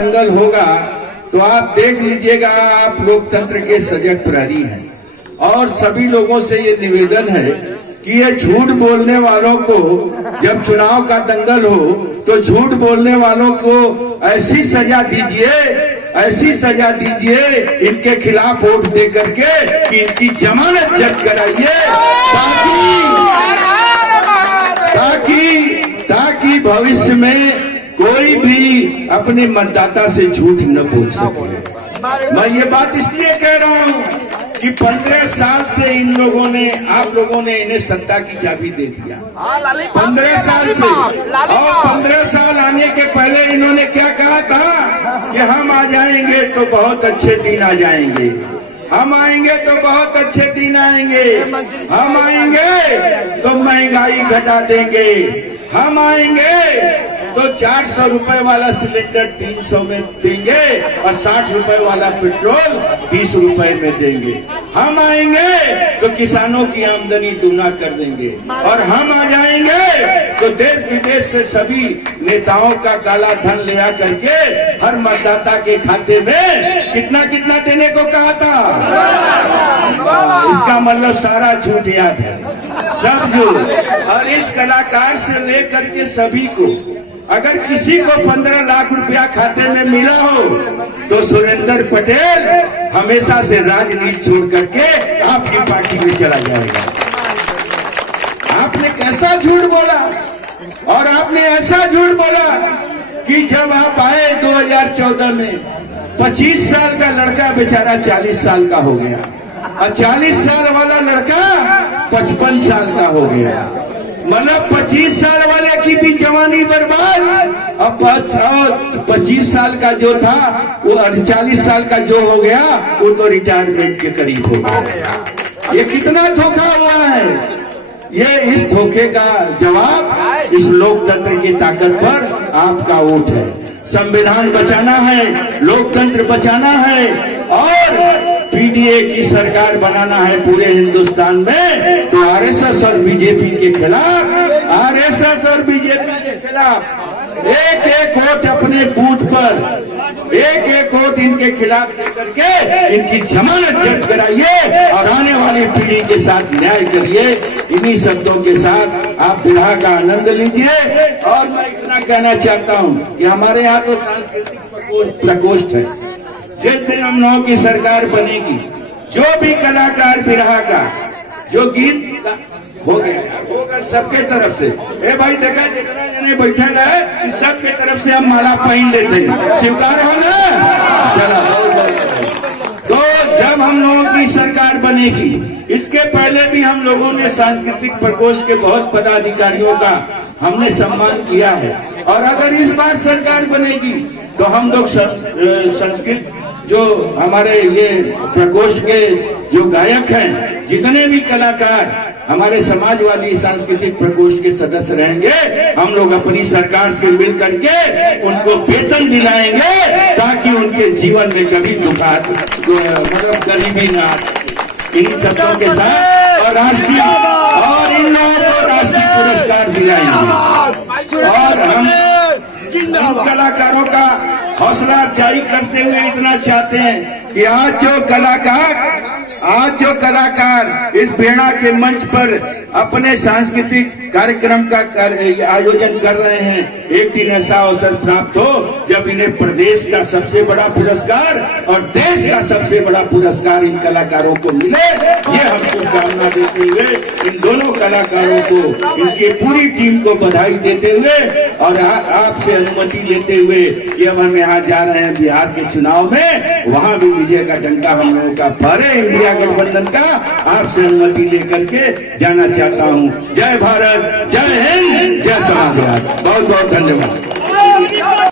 दंगल होगा तो आप देख लीजिएगा, आप लोकतंत्र के सजग प्रहरी हैं और सभी लोगों से ये निवेदन है कि ये झूठ बोलने वालों को, जब चुनाव का दंगल हो तो झूठ बोलने वालों को ऐसी सजा दीजिए, ऐसी सजा दीजिए इनके खिलाफ वोट दे करके कि इनकी जमानत जब्त कराइए, ताकि भविष्य में कोई भी अपने मतदाता से झूठ न बोल सके। मैं ये बात इसलिए कह रहा हूँ कि 15 साल से इन लोगों ने, आप लोगों ने इन्हें सत्ता की चाबी दे दिया 15 साल से, और 15 साल आने के पहले इन्होंने क्या कहा था कि हम आ जाएंगे तो बहुत अच्छे दिन आ जाएंगे, हम आएंगे तो बहुत अच्छे दिन आएंगे, हम आएंगे तो महंगाई घटा देंगे, हम आएंगे तो 400 रुपए वाला सिलेंडर 300 में देंगे और 60 रुपए वाला पेट्रोल 30 रुपए में देंगे, हम आएंगे तो किसानों की आमदनी दुगना कर देंगे, और हम आ जाएंगे तो देश विदेश से सभी नेताओं का काला धन ले आ करके हर मतदाता के खाते में कितना कितना देने को कहा था। इसका मतलब सारा झूठ याद है, सब झूठ। और इस कलाकार से लेकर के सभी को, अगर किसी को 15 लाख रुपया खाते में मिला हो तो सुरेंद्र पटेल हमेशा से राजनीति छोड़ करके आपकी पार्टी में चला जाएगा। आपने कैसा झूठ बोला, और आपने ऐसा झूठ बोला कि जब आप आए 2014 में 25 साल का लड़का बेचारा 40 साल का हो गया, और 40 साल वाला लड़का 55 साल का हो गया। मतलब 25 साल वाले की भी जवानी बर्बाद, अब 25 साल का जो था वो 40 साल का जो हो गया वो तो रिटायरमेंट के करीब हो गया। ये कितना धोखा हुआ है। ये इस धोखे का जवाब इस लोकतंत्र की ताकत पर आपका वोट है। संविधान बचाना है, लोकतंत्र बचाना है और पीडीए की सरकार बनाना है पूरे हिंदुस्तान में, तो आरएसएस और बीजेपी के खिलाफ, आरएसएस और बीजेपी के खिलाफ एक एक वोट अपने बूथ पर, एक एक वोट इनके खिलाफ लेकर के इनकी जमानत जब्त कराइए और आने वाली पीढ़ी के साथ न्याय करिए। इन्हीं शब्दों के साथ आप बिरहा का आनंद लीजिए। और मैं इतना कहना चाहता हूँ कि हमारे यहाँ तो सांस्कृतिक प्रकोष्ठ है। जिस दिन हम लोगों की सरकार बनेगी, जो भी कलाकार बिरहा का जो गीत होगा सबके तरफ से, ए भाई देखा जितना जने बैठल है इस सबके तरफ से हम माला पहन लेते हैं, स्वीकार हो ना। चलो, तो जब हम लोगों की सरकार बनेगी, इसके पहले भी हम लोगों ने सांस्कृतिक प्रकोष्ठ के बहुत पदाधिकारियों का हमने सम्मान किया है, और अगर इस बार सरकार बनेगी तो हम लोग संस्कृत जो हमारे ये प्रकोष्ठ के जो गायक हैं, जितने भी कलाकार हमारे समाजवादी सांस्कृतिक प्रकोष्ठ के सदस्य रहेंगे, हम लोग अपनी सरकार से मिल करके उनको वेतन दिलाएंगे ताकि उनके जीवन में कभी मतलब गरीबी न आ सके। इन शब्दों के साथ और राष्ट्रीय और इन लोगों को राष्ट्रीय पुरस्कार दिलाएंगे। और हम इन कलाकारों का हौसला अफजाई करते हुए इतना चाहते हैं कि आज जो कलाकार इस बेड़ा के मंच पर अपने सांस्कृतिक कार्यक्रम का आयोजन कर रहे हैं, एक दिन ऐसा अवसर प्राप्त हो जब इन्हें प्रदेश का सबसे बड़ा पुरस्कार और देश का सबसे बड़ा पुरस्कार इन कलाकारों को मिले। ये हम शुभकामना देते हुए इन दोनों कलाकारों को, इनकी पूरी टीम को बधाई देते हुए और आपसे अनुमति लेते हुए कि अब हम यहाँ जा रहे हैं बिहार के चुनाव में, वहाँ भी विजय का डंका हम लोगों का भरे इंडिया गठबंधन का, आपसे अनुमति लेकर के जाना चाहता हूँ। जय भारत, जय हिंद, जय समाजवाद। बहुत बहुत धन्यवाद।